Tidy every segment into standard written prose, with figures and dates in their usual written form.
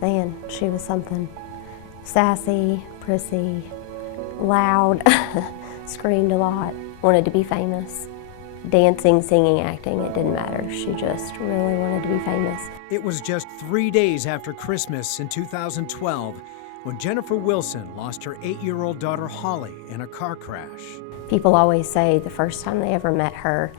Man, she was something. Sassy, prissy, loud, screamed a lot, wanted to be famous. Dancing, singing, acting, it didn't matter. She just really wanted to be famous. It was just 3 days after Christmas in 2012 when Jennifer Wilson lost her 8-year-old daughter Holly in a car crash. People always say the first time they ever met her,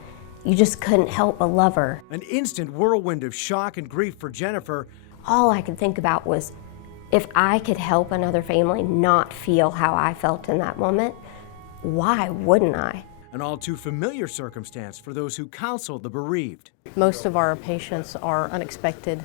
you just couldn't help but love her. An instant whirlwind of shock and grief for Jennifer. All I could think about was if I could help another family not feel how I felt in that moment, why wouldn't I? An all too familiar circumstance for those who counsel the bereaved. Most of our patients are unexpected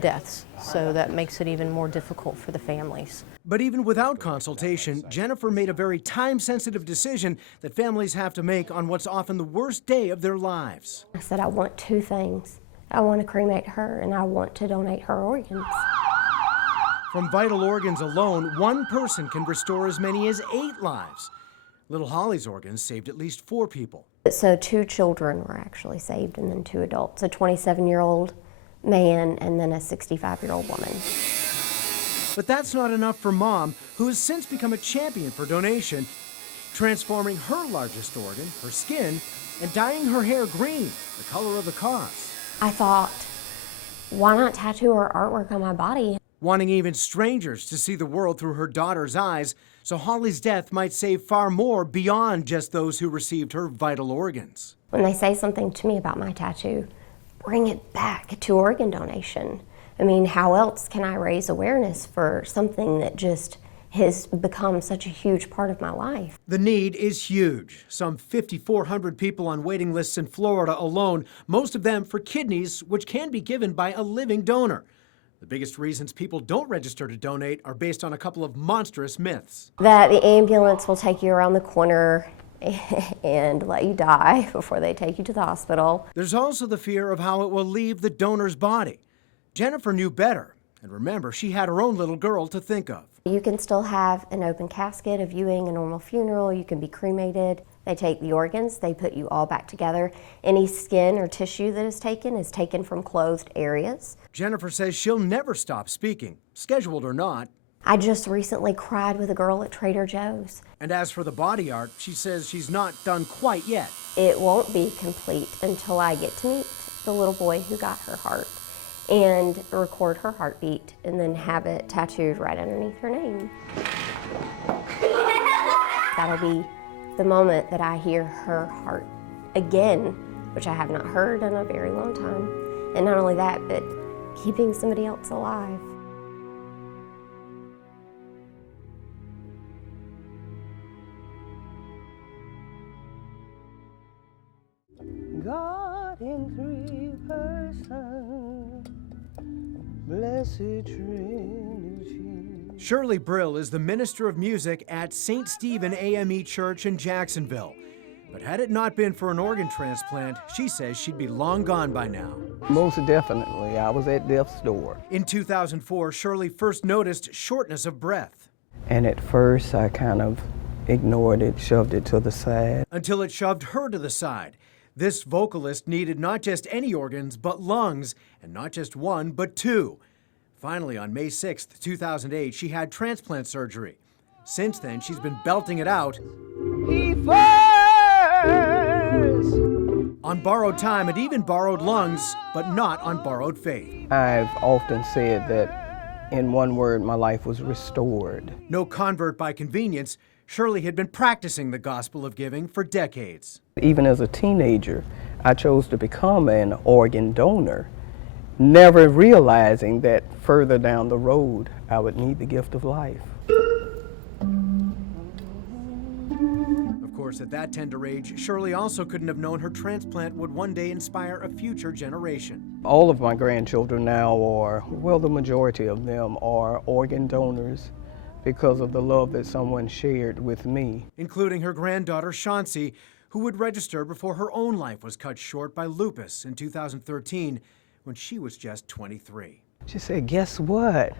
deaths, so that makes it even more difficult for the families. But even without consultation, Jennifer made a very time-sensitive decision that families have to make on what's often the worst day of their lives. I said, I want two things. I want to cremate her and I want to donate her organs. From vital organs alone, one person can restore as many as 8 lives. Little Holly's organs saved at least 4 people. So 2 children were actually saved and then 2 adults, a 27-year-old man and then a 65-year-old woman. But that's not enough for Mom, who has since become a champion for donation, transforming her largest organ, her skin, and dyeing her hair green, the color of the cause. I thought, why not tattoo her artwork on my body? Wanting even strangers to see the world through her daughter's eyes, so Holly's death might save far more beyond just those who received her vital organs. When they say something to me about my tattoo, bring it back to organ donation. I mean, how else can I raise awareness for something that just has become such a huge part of my life? The need is huge. Some 5,400 people on waiting lists in Florida alone, most of them for kidneys, which can be given by a living donor. The biggest reasons people don't register to donate are based on a couple of monstrous myths. That the ambulance will take you around the corner and let you die before they take you to the hospital. There's also the fear of how it will leave the donor's body. Jennifer knew better, and remember, she had her own little girl to think of. You can still have an open casket, a viewing, a normal funeral. You can be cremated. They take the organs, they put you all back together. Any skin or tissue that is taken from closed areas. Jennifer says she'll never stop speaking, scheduled or not. I just recently cried with a girl at Trader Joe's. And as for the body art, she says she's not done quite yet. It won't be complete until I get to meet the little boy who got her heart and record her heartbeat and then have it tattooed right underneath her name. That'll be the moment that I hear her heart again, which I have not heard in a very long time. And not only that, but keeping somebody else alive. God in 3 persons, blessed Trinity. Shirley Brill is the minister of music at St. Stephen AME Church in Jacksonville. But had it not been for an organ transplant, she says she'd be long gone by now. Most definitely, I was at death's door. In 2004, Shirley first noticed shortness of breath. And at first, I kind of ignored it, shoved it to the side. Until it shoved her to the side. This vocalist needed not just any organs, but lungs, and not just 1, but 2. Finally, on May 6, 2008, she had transplant surgery. Since then, she's been belting it out on borrowed time and even borrowed lungs, but not on borrowed faith. I've often said that, in one word, my life was restored. No convert by convenience, Shirley had been practicing the gospel of giving for decades. Even as a teenager, I chose to become an organ donor, never realizing that further down the road, I would need the gift of life. Of course, at that tender age, Shirley also couldn't have known her transplant would one day inspire a future generation. All of my grandchildren now are, well, the majority of them are organ donors because of the love that someone shared with me. Including her granddaughter, Chauncey, who would register before her own life was cut short by lupus in 2013 when she was just 23. She said, guess what?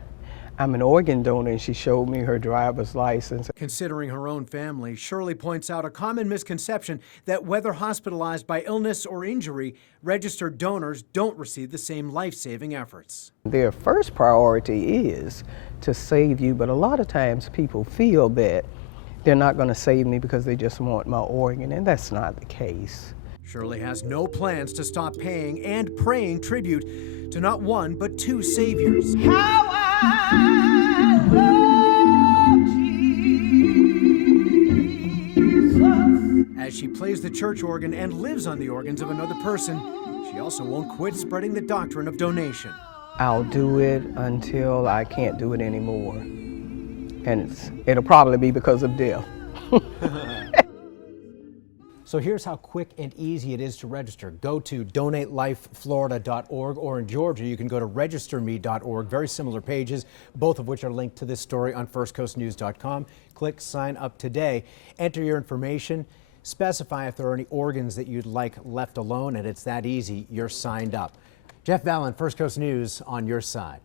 I'm an organ donor, and she showed me her driver's license. Considering her own family, Shirley points out a common misconception that whether hospitalized by illness or injury, registered donors don't receive the same life-saving efforts. Their first priority is to save you, but a lot of times people feel that they're not going to save me because they just want my organ, and that's not the case. Shirley has no plans to stop paying and praying tribute to not one but two saviors. How I love Jesus. As she plays the church organ and lives on the organs of another person, she also won't quit spreading the doctrine of donation. I'll do it until I can't do it anymore. And it'll probably be because of death. So here's how quick and easy it is to register. Go to donatelifeflorida.org, or in Georgia, you can go to registerme.org. Very similar pages, both of which are linked to this story on firstcoastnews.com. Click sign up today. Enter your information. Specify if there are any organs that you'd like left alone, and it's that easy. You're signed up. Jeff Ballin, First Coast News, on your side.